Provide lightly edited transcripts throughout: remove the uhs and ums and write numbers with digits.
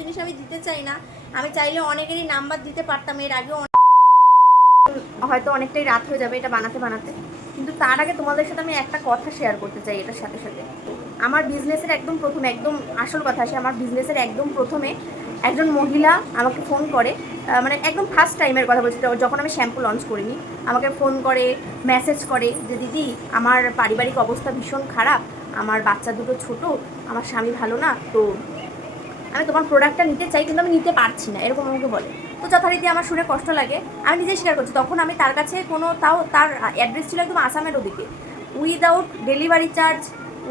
জিনিস আমি দিতে চাই না। আমি চাইলে অনেকেরই নাম্বার দিতে পারতাম, এর আগেও হয়তো অনেকটাই রাত হয়ে যাবে এটা বানাতে বানাতে, কিন্তু তার আগে তোমাদের সাথে আমি একটা কথা শেয়ার করতে চাই। এটার সাথে সাথে আমার বিজনেসের একদম প্রথমে, একদম আসল কথা আসে, আমার বিজনেসের একদম প্রথমে একজন মহিলা আমাকে ফোন করে, মানে একদম ফার্স্ট টাইমের কথা বলছি, যখন আমি শ্যাম্পু লঞ্চ করিনি, আমাকে ফোন করে মেসেজ করে যে দিদি আমার পারিবারিক অবস্থা ভীষণ খারাপ, আমার বাচ্চা দুটো ছোট, আমার স্বামী ভালো না, তো আমি তোমার প্রোডাক্টটা নিতে চাই কিন্তু আমি নিতে পারছি না, এরকম আমাকে বলে। তো যথারীতি আমার শুনে কষ্ট লাগে, আমি নিজেই স্বীকার করছি। তখন আমি তার কাছে কোনো, তাও তার অ্যাড্রেস ছিল একদম আসামের ওদিকে, without delivery charge,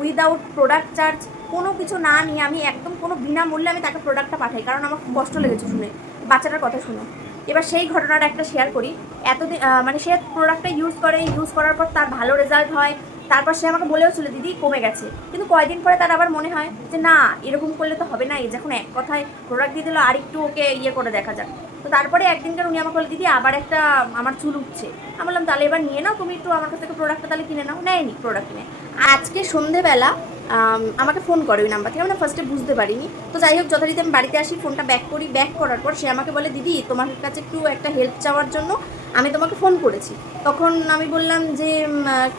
without product charge, কোনো কিছু না নিয়ে আমি একদম কোনো বিনামূল্যে আমি তাকে প্রোডাক্টটা পাঠাই, কারণ আমার খুব কষ্ট লেগেছে শুনে, বাচ্চাটার কথা শুনে। এবার সেই ঘটনাটা একটা শেয়ার করি। এতদিন মানে সে প্রোডাক্টটা ইউজ করার পর তার ভালো রেজাল্ট হয়, তারপর সে আমাকে বলেও ছিল দিদি কমে গেছে, কিন্তু কয়েকদিন পরে তার আবার মনে হয় যে না এরকম করলে তো হবে না, এই যখন এক কথায় প্রোডাক্ট দিয়ে দিল আর একটু ওকে করে দেখা যাক। তো তারপরে একদিনকার উনি আমাকে বলে দিদি আবার একটা আমার চুল উঠছে। আমি বললাম তাহলে এবার নিয়ে নাও তুমি একটু আমার কাছ থেকে প্রোডাক্টটা তাহলে কিনে নাও। নেয়নি প্রোডাক্ট কিনে। আজকে সন্ধেবেলা আমাকে ফোন করে ওই নাম্বার থেকে, আমরা ফার্স্টে বুঝতে পারিনি। তো যাই হোক যথারীতি আমি বাড়িতে আসি, ফোনটা ব্যাক করি, ব্যাক করার পর সে আমাকে বলে দিদি তোমার কাছে একটু একটা হেল্প চাওয়ার জন্য আমি তোমাকে ফোন করেছি। তখন আমি বললাম যে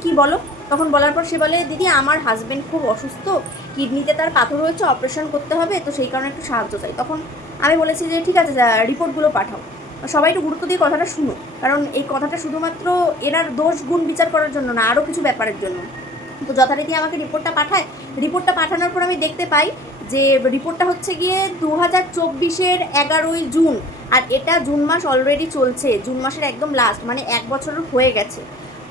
কি বলো। তখন বলার পর সে বলে দিদি আমার হাজব্যান্ড খুব অসুস্থ, কিডনিতে তার পাথর হয়েছে, অপারেশন করতে হবে, তো সেই কারণে একটু সাহায্য চাই। তখন আমি বলেছি যে ঠিক আছে রিপোর্টগুলো পাঠাও। সবাই একটু গুরুত্ব দিয়ে কথাটা শুনো, কারণ এই কথাটা শুধুমাত্র এনার দোষ গুণ বিচার করার জন্য না, আরও কিছু ব্যাপারের জন্য। তো যথারীতি আমাকে রিপোর্টটা পাঠায়। রিপোর্টটা পাঠানোর পর আমি দেখতে পাই যে রিপোর্টটা হচ্ছে গিয়ে 2024-এর 11ই জুন, আর এটা জুন মাস অলরেডি চলছে, জুন মাসের একদম লাস্ট, মানে 1 বছর হয়ে গেছে।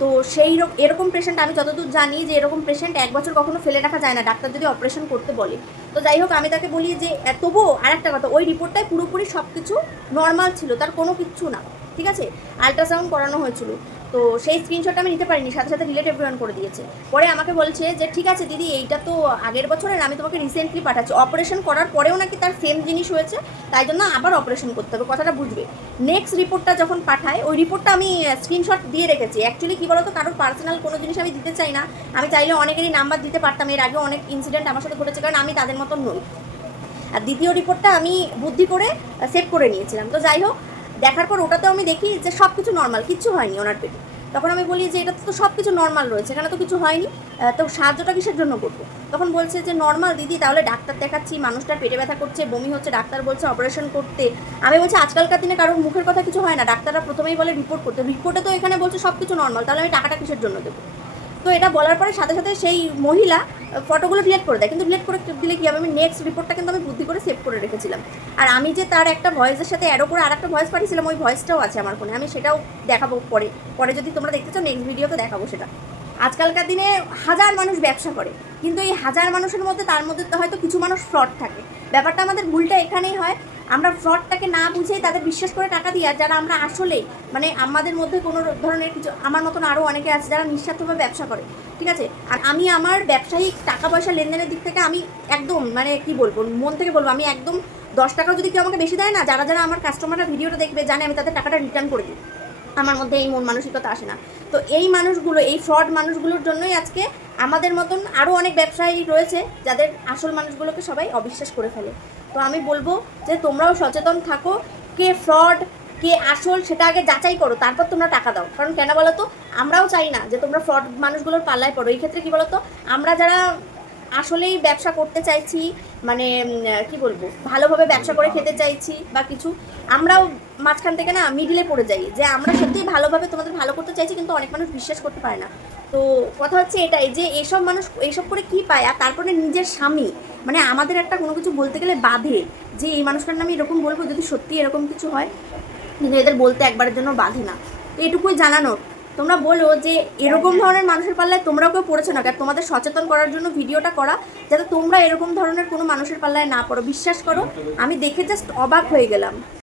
তো সেই এরকম পেশেন্ট আমি যতদূর জানি যে এরকম পেশেন্ট 1 বছর কখনো ফেলে রাখা যায় না, ডাক্তার যদি অপারেশন করতে বলে। তো যাই হোক আমি তাকে বলি যে তবুও আর একটা কথা, ওই রিপোর্টটায় পুরোপুরি সব কিছু নর্মাল ছিল, তার কোনো কিচ্ছু না, ঠিক আছে, আল্ট্রাসাউন্ড করানো হয়েছিল। তো সেই স্ক্রিনশটটা আমি নিতে পারিনি, সাথে সাথে ডিলেট এভরিওয়ান করে দিয়েছে। পরে আমাকে বলছে যে ঠিক আছে দিদি এইটা তো আগের বছরের, আমি তোমাকে রিসেন্টলি পাঠাচ্ছি, অপারেশন করার পরেও নাকি তার সেম জিনিস হয়েছে, তাই জন্য আবার অপারেশন করতে হবে, কথাটা বুঝবে। নেক্সট রিপোর্টটা যখন পাঠায়, ওই রিপোর্টটা আমি স্ক্রিনশট দিয়ে রেখেছি। অ্যাকচুয়ালি কী বলতো, কারোর পার্সোনাল কোনো জিনিস আমি দিতে চাই না। আমি চাইলে অনেকেরই নাম্বার দিতে পারতাম, এর আগেও অনেক ইনসিডেন্ট আমার সাথে ঘটেছে, কারণ আমি তাদের মতন নই। আর দ্বিতীয় রিপোর্টটা আমি বুদ্ধি করে সেভ করে নিয়েছিলাম। তো যাই হোক দেখার পর ওটাতেও আমি দেখি যে সব কিছু নর্মাল, কিচ্ছু হয়নি ওনার পেটে। তখন আমি বলি যে এটা তো সব কিছু নর্মাল রয়েছে, এখানে তো কিছু হয়নি, তো সাহায্যটা কিসের জন্য করবো। তখন বলছে যে নর্মাল দিদি, তাহলে ডাক্তার দেখাচ্ছি, মানুষটার পেটে ব্যথা করছে, বমি হচ্ছে, ডাক্তার বলছে অপারেশন করতে। আমি বলছি আজকালকার দিনে কারোর মুখের কথা কিছু হয় না, ডাক্তাররা প্রথমেই বলে রিপোর্ট করতে, রিপোর্টে তো এখানে বলছে সব কিছু নর্মাল, তাহলে আমি টাকাটা কিসের জন্য দেবো। তো এটা বলার পরে সাথে সাথে সেই মহিলা ফটোগুলো ডিলিট করে দেয়, কিন্তু ডিলিট করে দিলে কী হবে, আমি নেক্সট রিপোর্টটা কিন্তু আমি বুদ্ধি করে সেভ করে রেখেছিলাম। আর আমি যে তার একটা ভয়েসের সাথে অ্যাডও করে আর একটা ভয়েস পাঠিয়েছিলাম, ওই ভয়েসটাও আছে আমার ফোনে, আমি সেটাও দেখাবো পরে, পরে যদি তোমরা দেখতে চাও নেক্সট ভিডিওতে দেখাবো সেটা। আজকালকার দিনে হাজার মানুষ ব্যবসা করে, কিন্তু এই হাজার মানুষের মধ্যে তার মধ্যে তো হয়তো কিছু মানুষ ফ্রড থাকে। ব্যাপারটা আমাদের ভুলটা এখানেই হয়, আমরা ফ্রডটাকে না বুঝেই তাদের বিশ্বাস করে টাকা দিই, আর যারা আমরা আসলেই মানে আমাদের মধ্যে কোনো ধরনের কিছু, আমার মতন আরও অনেকে আছে যারা নিঃস্বার্থভাবে ব্যবসা করে, ঠিক আছে। আর আমি আমার ব্যবসায়িক টাকা পয়সা লেনদেনের দিক থেকে আমি একদম মানে কি বলবো, মন থেকে বলবো, আমি একদম 10 টাকাও যদি কেউ আমাকে বেশি দেয় না, যারা যারা আমার কাস্টমাররা ভিডিওটা দেখবে জানে আমি তাদের টাকাটা রিটার্ন করে দিই, আমার মধ্যে এই মন মানসিকতা আসে না। তো এই মানুষগুলো, এই ফ্রড মানুষগুলোর জন্যই আজকে আমাদের মতন আরও অনেক ব্যবসায়ী রয়েছে যাদের আসল মানুষগুলোকে সবাই অবিশ্বাস করে ফেলে। তো আমি বলবো যে তোমরাও সচেতন থাকো, কে ফ্রড কে আসল সেটা আগে যাচাই করো, তারপর তোমরা টাকা দাও। কারণ কেন বলো তো, আমরাও চাই না যে তোমরা ফ্রড মানুষগুলোর পাল্লায় পড়ো। এই ক্ষেত্রে কী বলো তো, আমরা যারা আসলেই ব্যবসা করতে চাইছি, মানে কি বলবো, ভালোভাবে ব্যবসা করে খেতে চাইছি বা কিছু, আমরাও মাঝখান থেকে না মিডিলে পড়ে যাই, যে আমরা সত্যিই ভালোভাবে তোমাদের ভালো করতে চাইছি, কিন্তু অনেক মানুষ বিশ্বাস করতে পারে না। তো কথা হচ্ছে এটাই যে এইসব মানুষ এইসব করে কী পায়, আর তারপরে নিজের স্বামী, মানে আমাদের একটা কোনো কিছু বলতে গেলে বাধে, যে এই মানুষটার নামে এরকম বলবো যদি সত্যি এরকম কিছু হয়, কিন্তু এদের বলতে একবারের জন্য বাধে না। তো এটুকুই জানানোর, তোমরা বলো যে এরকম ধরনের মানুষের পাল্লায় তোমরাও কেউ পড়েছো না, কারণ তোমাদের সচেতন করার জন্য ভিডিওটা করা, যাতে তোমরা এরকম ধরনের কোনো মানুষের পাল্লায় না পড়ো। বিশ্বাস করো আমি দেখে জাস্ট অবাক হয়ে গেলাম।